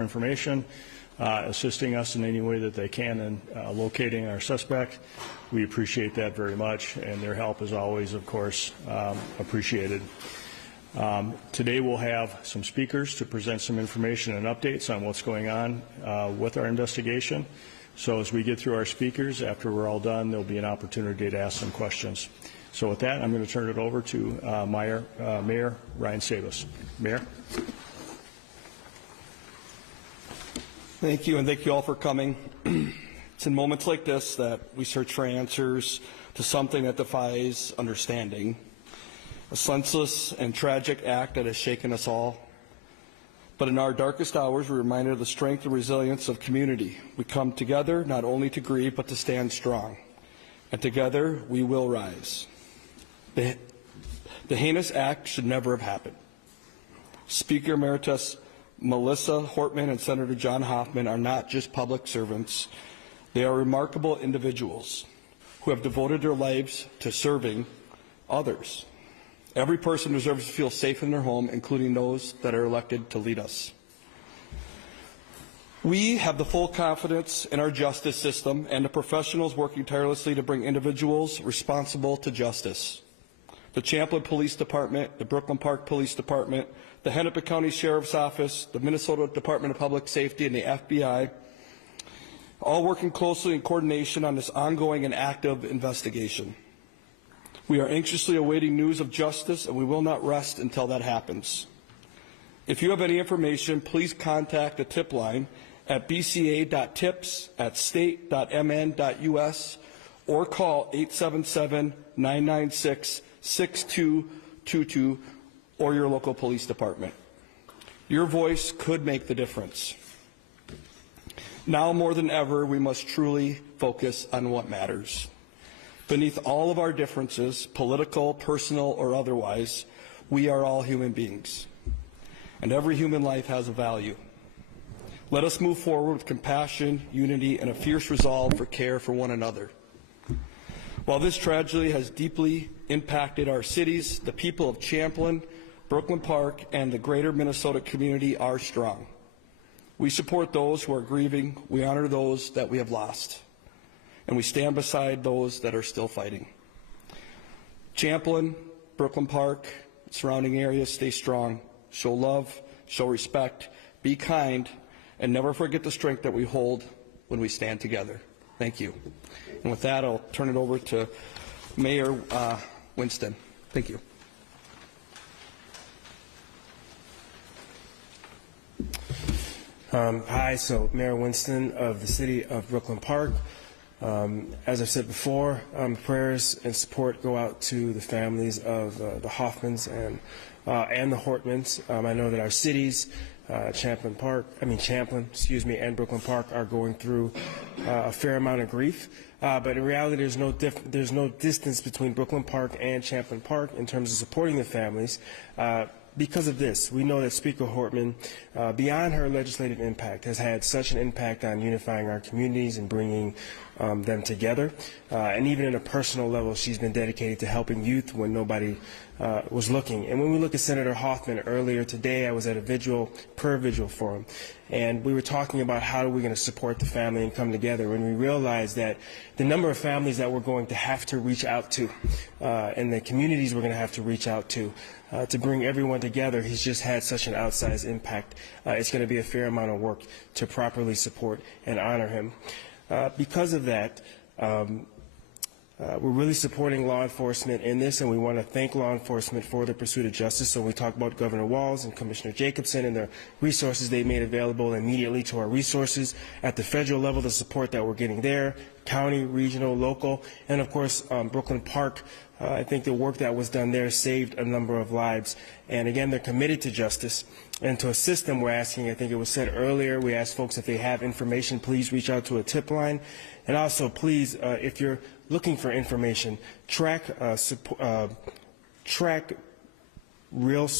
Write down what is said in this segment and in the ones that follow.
information, assisting us in any way that they can in locating our suspect. We appreciate that very much, and their help is always, of course, appreciated. Today we'll have some speakers to present some information and updates on what's going on with our investigation. So as we get through our speakers, after we're all done, there'll be an opportunity to ask some questions. So with that, I'm going to turn it over to Mayor Ryan Sabas. Mayor. Thank you, and thank you all for coming. It's in moments like this that we search for answers to something that defies understanding, a senseless and tragic act that has shaken us all. But in our darkest hours, we're reminded of the strength and resilience of community. We come together not only to grieve, but to stand strong. And together, we will rise. The heinous act should never have happened. Speaker Emeritus Melissa Hortman and Senator John Hoffman are not just public servants. They are remarkable individuals who have devoted their lives to serving others. Every person deserves to feel safe in their home, including those that are elected to lead us. We have the full confidence in our justice system and the professionals working tirelessly to bring individuals responsible to justice. The Champlin Police Department, the Brooklyn Park Police Department, the Hennepin County Sheriff's Office, the Minnesota Department of Public Safety, and the FBI, all working closely in coordination on this ongoing and active investigation. We are anxiously awaiting news of justice, and we will not rest until that happens. If you have any information, please contact the tip line at bca.tips@state.mn.us or call 877-996-6222 or your local police department. Your voice could make the difference. Now more than ever, we must truly focus on what matters. Beneath all of our differences, political, personal, or otherwise, we are all human beings, and every human life has a value. Let us move forward with compassion, unity, and a fierce resolve for care for one another. While this tragedy has deeply impacted our cities, the people of Champlin, Brooklyn Park, and the greater Minnesota community are strong. We support those who are grieving, we honor those that we have lost, and we stand beside those that are still fighting. Champlin, Brooklyn Park, surrounding areas, stay strong, show love, show respect, be kind, and never forget the strength that we hold when we stand together. Thank you. And with that, I'll turn it over to Mayor Winston. Thank you. Hi, so Mayor Winston of the City of Brooklyn Park. As I've said before, prayers and support go out to the families of the Hoffmans and the Hortmans. I know that our cities, Champlin, and Brooklyn Park are going through a fair amount of grief. But in reality, there's no distance between Brooklyn Park and Champlin Park in terms of supporting the families. Because of this, we know that Speaker Hortman, beyond her legislative impact, has had such an impact on unifying our communities and bringing them together. And even at a personal level, she's been dedicated to helping youth when nobody was looking. And when we look at Senator Hoffman earlier today, I was at a prayer vigil forum, and we were talking about how are we going to support the family and come together. And we realized that the number of families that we're going to have to reach out to and the communities we're going to have to reach out to bring everyone together, he's just had such an outsized impact. It's going to be a fair amount of work to properly support and honor him. Because of that, we're really supporting law enforcement in this, and we want to thank law enforcement for the pursuit of justice. So we talk about Governor Walz and Commissioner Jacobson and the resources they made available immediately to our resources at the federal level, the support that we're getting there, county, regional, local, and of course Brooklyn Park. I think the work that was done there saved a number of lives. And again, they're committed to justice. And to assist them, we're asking, I think it was said earlier, we asked folks if they have information, please reach out to a tip line. And also, please, if you're looking for information, track real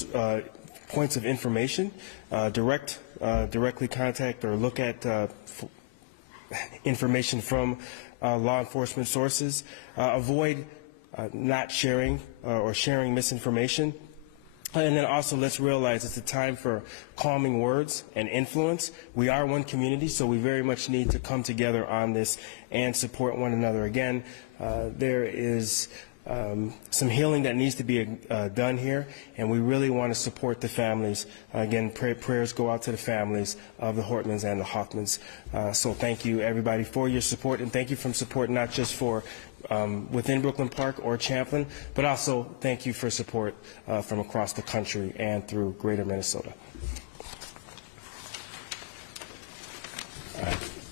points of information, directly contact or look at information from law enforcement sources. Avoid not sharing or sharing misinformation. And then also, let's realize it's a time for calming words and influence. We are one community, so we very much need to come together on this and support one another. Again, there is some healing that needs to be done here, and we really want to support the families. Again, prayers go out to the families of the Hortmans and the Hoffmans. So thank you, everybody, for your support, and thank you for support not just for within Brooklyn Park or Champlin, but also thank you for support from across the country and through greater Minnesota.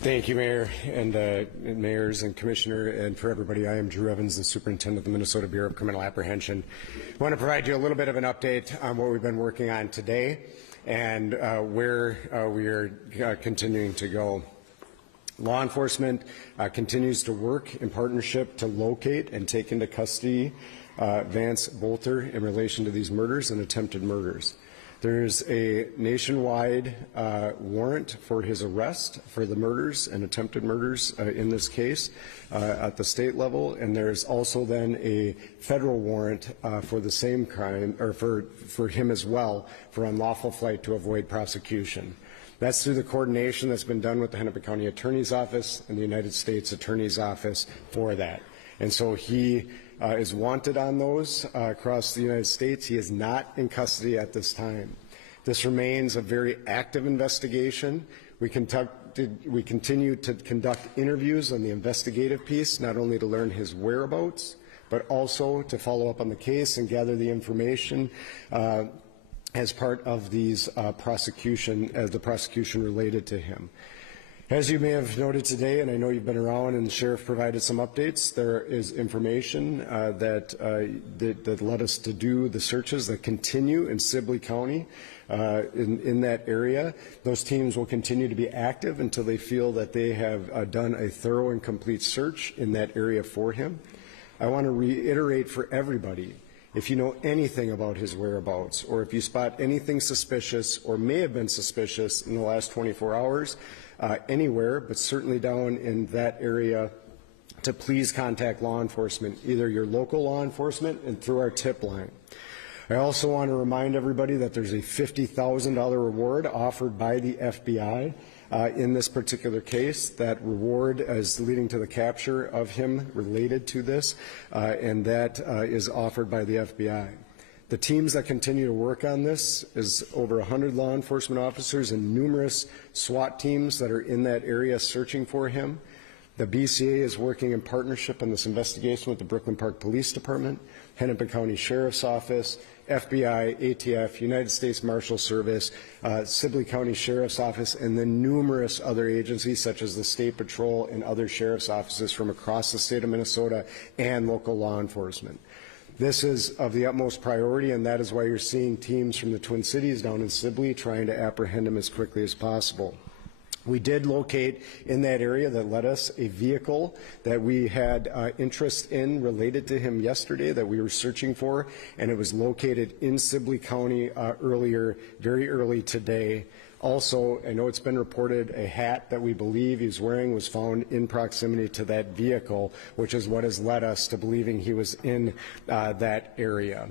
Thank you, Mayor, and mayors and commissioner, and for everybody. I am Drew Evans, the superintendent of the Minnesota Bureau of Criminal Apprehension. I want to provide you a little bit of an update on what we've been working on today and where we are continuing to go. Law enforcement continues to work in partnership to locate and take into custody Vance Boelter in relation to these murders and attempted murders. There's a nationwide warrant for his arrest for the murders and attempted murders in this case at the state level, and there's also then a federal warrant for the same crime, or for him as well, for unlawful flight to avoid prosecution. That's through the coordination that's been done with the Hennepin County Attorney's Office and the United States Attorney's Office for that. And so he is wanted on those across the United States. He is not in custody at this time. This remains a very active investigation. We continue to conduct interviews on the investigative piece, not only to learn his whereabouts, but also to follow up on the case and gather the information as part of these the prosecution related to him. As you may have noted today, and I know you've been around and the sheriff provided some updates, there is information that led us to do the searches that continue in Sibley County in that area. Those teams will continue to be active until they feel that they have done a thorough and complete search in that area for him. I want to reiterate for everybody, if you know anything about his whereabouts, or if you spot anything suspicious or may have been suspicious in the last 24 hours, anywhere, but certainly down in that area, to please contact law enforcement, either your local law enforcement and through our tip line. I also want to remind everybody that there's a $50,000 reward offered by the FBI in this particular case. That reward is leading to the capture of him related to this, and that is offered by the FBI. The teams that continue to work on this is over 100 law enforcement officers and numerous SWAT teams that are in that area searching for him. The BCA is working in partnership on this investigation with the Brooklyn Park Police Department, Hennepin County Sheriff's Office, FBI, ATF, United States Marshal Service, Sibley County Sheriff's Office, and then numerous other agencies such as the State Patrol and other sheriff's offices from across the state of Minnesota and local law enforcement. This is of the utmost priority, and that is why you're seeing teams from the Twin Cities down in Sibley trying to apprehend him as quickly as possible. We did locate in that area that led us a vehicle that we had interest in related to him yesterday that we were searching for, and it was located in Sibley County very early today. Also, I know it's been reported a hat that we believe he's wearing was found in proximity to that vehicle, which is what has led us to believing he was in that area.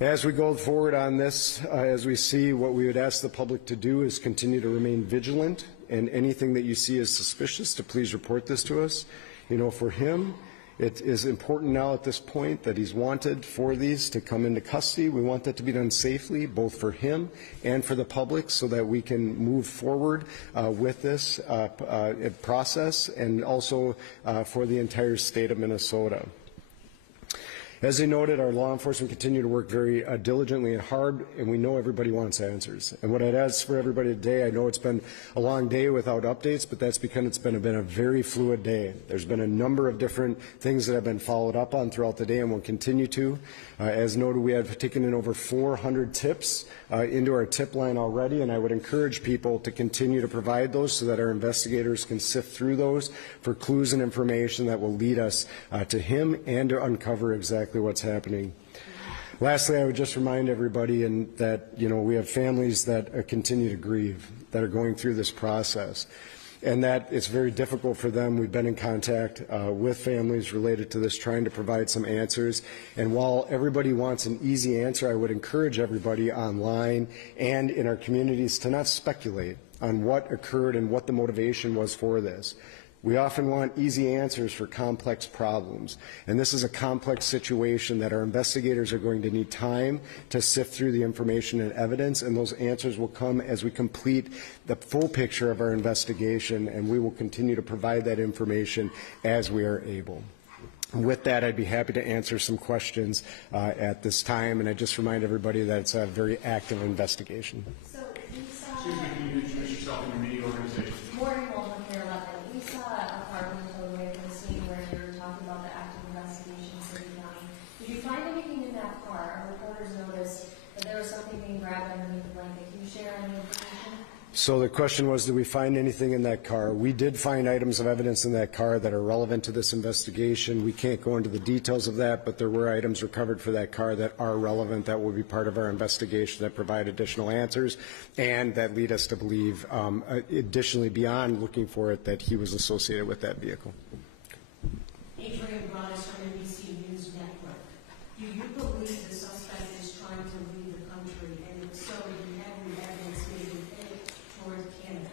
As we go forward on this, as we see, what we would ask the public to do is continue to remain vigilant, and anything that you see as suspicious, to please report this to us. You know, for him, it is important now at this point that he's wanted for these to come into custody. We want that to be done safely, both for him and for the public, so that we can move forward with this process, and also for the entire state of Minnesota. As I noted, our law enforcement continue to work very diligently and hard, and we know everybody wants answers. And what I'd ask for everybody today, I know it's been a long day without updates, but that's because it's been a very fluid day. There's been a number of different things that have been followed up on throughout the day and will continue to. As noted, we have taken in over 400 tips into our tip line already, and I would encourage people to continue to provide those so that our investigators can sift through those for clues and information that will lead us to him and to uncover exactly what's happening. Lastly, I would just remind everybody that we have families that continue to grieve, that are going through this process. and that it's very difficult for them. We've been in contact with families related to this, trying to provide some answers. And while everybody wants an easy answer, I would encourage everybody online and in our communities to not speculate on what occurred and what the motivation was for this. We often want easy answers for complex problems, and this is a complex situation that our investigators are going to need time to sift through the information and evidence, and those answers will come as we complete the full picture of our investigation, and we will continue to provide that information as we are able. With that, I'd be happy to answer some questions at this time, and I just remind everybody that it's a very active investigation. So we saw... Excuse me, can you introduce yourself and your media organization? Morning, Walden here, 11. We saw a apartment away from the scene where you were talking about the active investigation in City County. Did you find anything in that car? Our reporters noticed that there was something being grabbed underneath the blanket. Can you share any information? So the question was, did we find anything in that car? We did find items of evidence in that car that are relevant to this investigation. We can't go into the details of that, but there were items recovered for that car that are relevant, that will be part of our investigation, that provide additional answers, and that lead us to believe, additionally, beyond looking for it, that he was associated with that vehicle. Adrian Bronis from NBC News Network. Do you believe the suspect is trying to leave the country, and if so, do you have any evidence maybe toward Canada?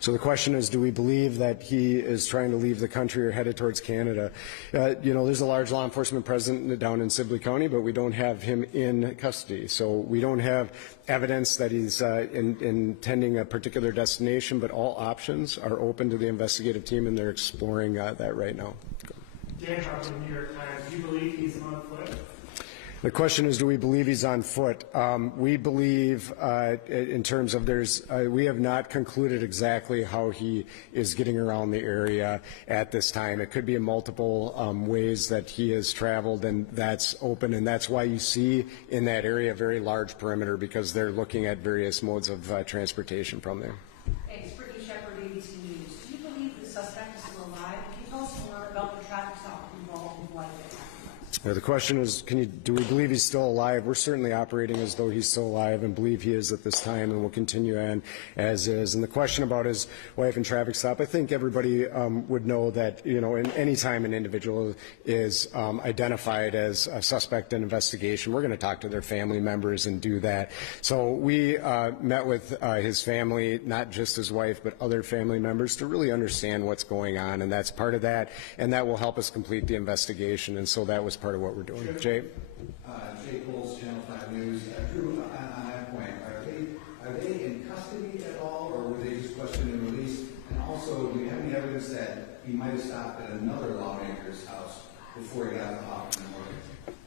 So the question is, do we believe that he is trying to leave the country or headed towards Canada? You know, there's a large law enforcement presence down in Sibley County, but we don't have him in custody. So we don't have evidence that he's intending a particular destination, but all options are open to the investigative team, and they're exploring that right now. Dan Harper, New York Times. Do you believe he's on foot? The question is, do we believe he's on foot? We believe, in terms of we have not concluded exactly how he is getting around the area at this time. It could be in multiple ways that he has traveled, and that's open, and that's why you see in that area a very large perimeter, because they're looking at various modes of transportation from there. Thanks. Brittany Shepard, ABC News. Do you believe the suspect is still alive? Can you tell us more about the traffic stop involved in White? The question is, do we believe he's still alive? We're certainly operating as though he's still alive and believe he is at this time, and will continue on as is. And the question about his wife and traffic stop, I think everybody would know that, you know, in any time an individual is identified as a suspect in investigation, we're going to talk to their family members and do that. So we met with his family, not just his wife, but other family members, to really understand what's going on, and that's part of that, and that will help us complete the investigation. And so that was part of what we're doing. Jay? Jay Coles, Channel 5 News. Drew, on that point, are they in custody at all, or were they just questioned and released? And also, do you have any evidence that he might have stopped at another lawmaker's house before he got to Hoffman and Morgan?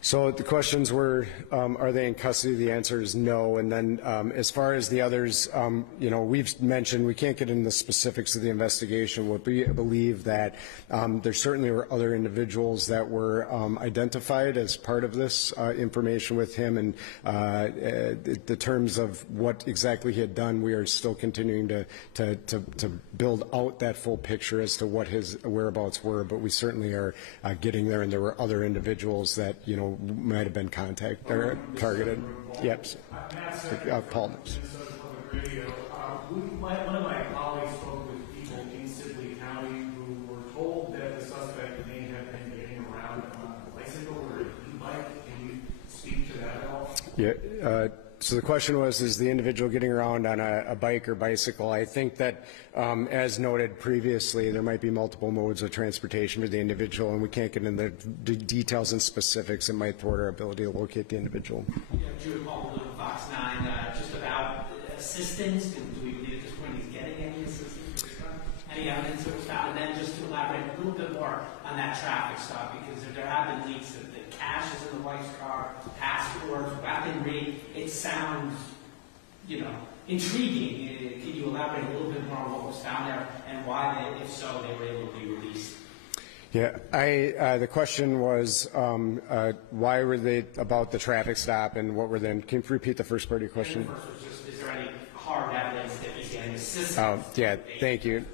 So the questions were, are they in custody? The answer is no. And then as far as the others, you know, we've mentioned we can't get into the specifics of the investigation. We believe that there certainly were other individuals that were identified as part of this information with him. And the terms of what exactly he had done, we are still continuing to build out that full picture as to what his whereabouts were. But we certainly are getting there, and there were other individuals that, you know, might have been contacted or targeted. Yep. Paul knows. One of my colleagues spoke with people in Sibley County who were told that the suspect may have been getting around on a bicycle or an e-bike. Can you speak to that at all? Yeah. So the question was, is the individual getting around on a bike or bicycle? I think that, as noted previously, there might be multiple modes of transportation for the individual, and we can't get into the details and specifics that might thwart our ability to locate the individual. Yeah, Drew Paul, Fox 9, just about assistance. Do we believe at this point he's getting any assistance? Any evidence that was found? And then just to elaborate a little bit more on that traffic stop, because there have been leaks that the cash is in the wife's car, passports, weaponry. It sounds, you know, intriguing. Can you elaborate a little bit more on what was found there and why, if so, they were able to be released? Yeah, the question was, why were they about the traffic stop, and what were then? Can you repeat the first part of your question? The first was just, is there any hard evidence that he's getting assistance? Yeah, thank you.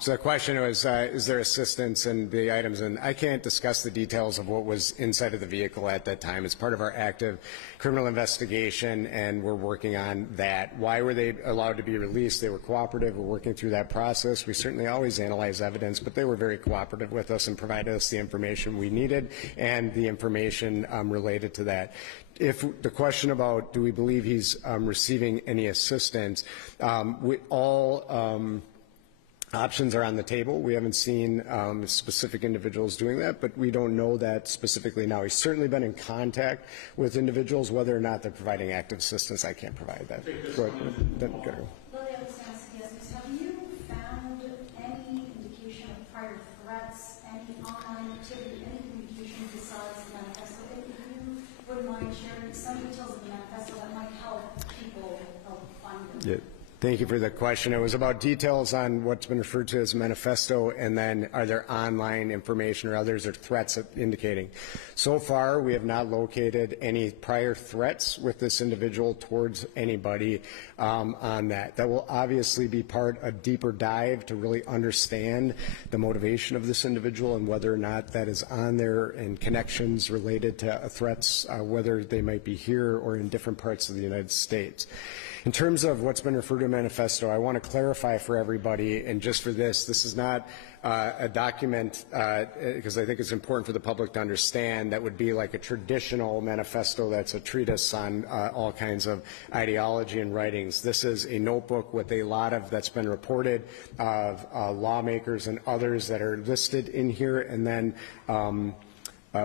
So the question was, is there assistance in the items? And I can't discuss the details of what was inside of the vehicle at that time. It's part of our active criminal investigation, and we're working on that. Why were they allowed to be released? They were cooperative. We're working through that process. We certainly always analyze evidence, but they were very cooperative with us and provided us the information we needed and the information related to that. If the question about do we believe he's receiving any assistance, all options are on the table. We haven't seen specific individuals doing that, but we don't know that specifically now. He's certainly been in contact with individuals. Whether or not they're providing active assistance, I can't provide that. Go ahead. Lily, I was going to ask you this. Have you found any indication of prior threats, any online activity, any communication besides the manifesto? If you wouldn't mind sharing some details of the manifesto that might help people help find them. Yeah. Thank you for the question. It was about details on what's been referred to as manifesto, and then are there online information or others or threats indicating. So far, we have not located any prior threats with this individual towards anybody on that. That will obviously be part of a deeper dive to really understand the motivation of this individual and whether or not that is on there and connections related to threats, whether they might be here or in different parts of the United States. In terms of what's been referred to in manifesto, I want to clarify for everybody, and just for this is not a document, because I think it's important for the public to understand, that would be like a traditional manifesto that's a treatise on all kinds of ideology and writings. This is a notebook with a lot of that's been reported of lawmakers and others that are listed in here, and then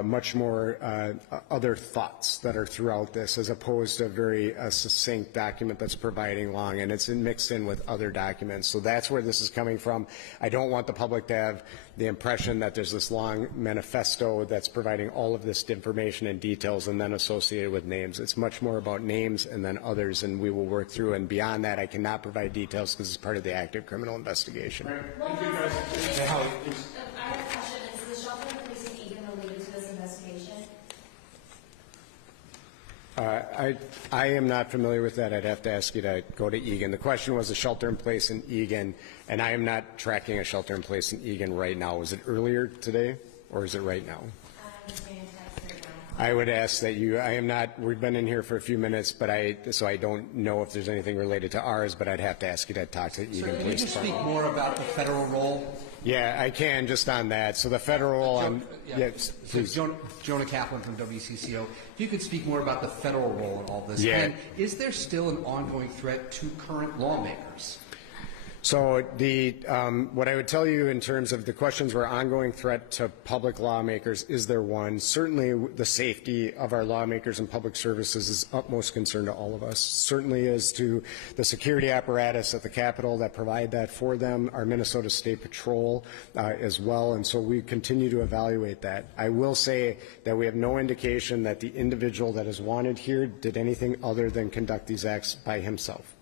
much more other thoughts that are throughout this, as opposed to a very succinct document that's providing long, and it's mixed in with other documents. So that's where this is coming from. I don't want the public to have the impression that there's this long manifesto that's providing all of this information and details and then associated with names. It's much more about names and then others, and we will work through. And beyond that, I cannot provide details because it's part of the active criminal investigation. Right. Thank you, guys. I have a question. Is the shelter in place in Egan related to this investigation? I am not familiar with that. I'd have to ask you to go to Egan. The question was a shelter in place in Egan, and I am not tracking a shelter in place in Egan right now. Was it earlier today, or is it right now? I would ask that you, I am not, we've been in here for a few minutes, but so I don't know if there's anything related to ours, but I'd have to ask you to talk to Egan Can you Police just Department. speak more about the federal role? Yeah, I can, just on that. So the federal role, yes, please. Jonah Kaplan from WCCO. If you could speak more about the federal role in all this. Yeah. And is there still an ongoing threat to current lawmakers? So what I would tell you in terms of the questions were ongoing threat to public lawmakers, is there one? Certainly the safety of our lawmakers and public services is utmost concern to all of us. Certainly is to the security apparatus at the Capitol that provide that for them, our Minnesota State Patrol as well, and so we continue to evaluate that. I will say that we have no indication that the individual that is wanted here did anything other than conduct these acts by himself.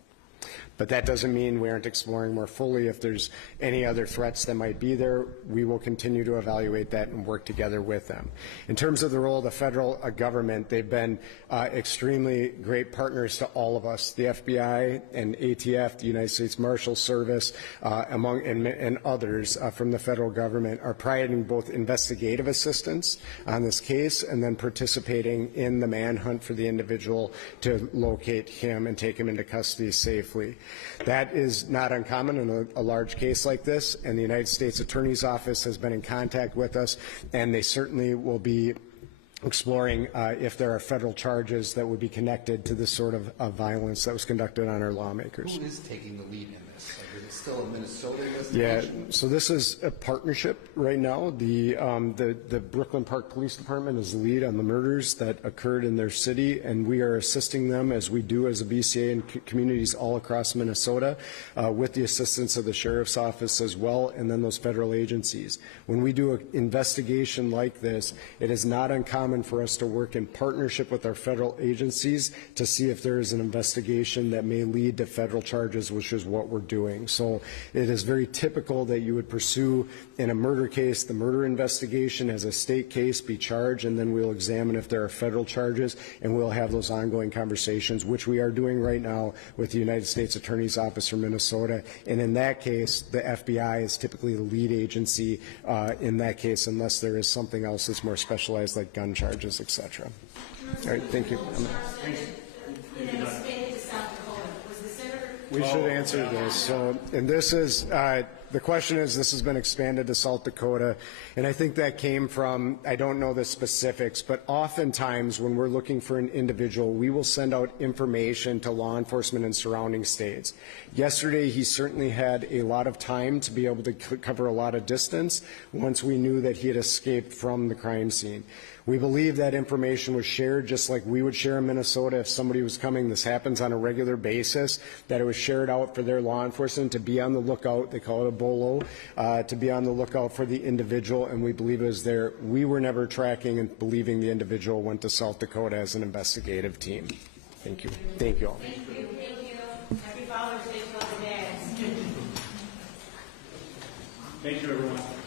But that doesn't mean we aren't exploring more fully. If there's any other threats that might be there, we will continue to evaluate that and work together with them. In terms of the role of the federal government, they've been extremely great partners to all of us. The FBI and ATF, the United States Marshal Service, and others from the federal government are providing both investigative assistance on this case and then participating in the manhunt for the individual to locate him and take him into custody safely. That is not uncommon in a large case like this, and the United States Attorney's Office has been in contact with us, and they certainly will be exploring if there are federal charges that would be connected to this sort of violence that was conducted on our lawmakers. Who is taking the lead in this? Like, is it still a Minnesota investigation? Yeah, so this is a partnership right now. The Brooklyn Park Police Department is the lead on the murders that occurred in their city, and we are assisting them as we do as a BCA and communities all across Minnesota with the assistance of the Sheriff's Office as well, and then those federal agencies. When we do an investigation like this, it is not uncommon for us to work in partnership with our federal agencies to see if there is an investigation that may lead to federal charges, which is what we're doing. So So it is very typical that you would pursue in a murder case the murder investigation as a state case, be charged, and then we'll examine if there are federal charges, and we'll have those ongoing conversations, which we are doing right now with the United States Attorney's Office for Minnesota. And in that case, the FBI is typically the lead agency in that case, unless there is something else that's more specialized, like gun charges, etc. All right, thank you. We should answer this. So, and this is, the question is, this has been expanded to South Dakota, and I think that came from, I don't know the specifics, but oftentimes when we're looking for an individual, we will send out information to law enforcement in surrounding states. Yesterday, he certainly had a lot of time to be able to cover a lot of distance once we knew that he had escaped from the crime scene. We believe that information was shared just like we would share in Minnesota if somebody was coming. This happens on a regular basis, that it was shared out for their law enforcement to be on the lookout. They call it a BOLO, to be on the lookout for the individual, and we believe it was there. We were never tracking and believing the individual went to South Dakota as an investigative team. Thank you. Thank you all. Thank you. Thank you. Happy Father's Day to all the dads. Thank you, everyone.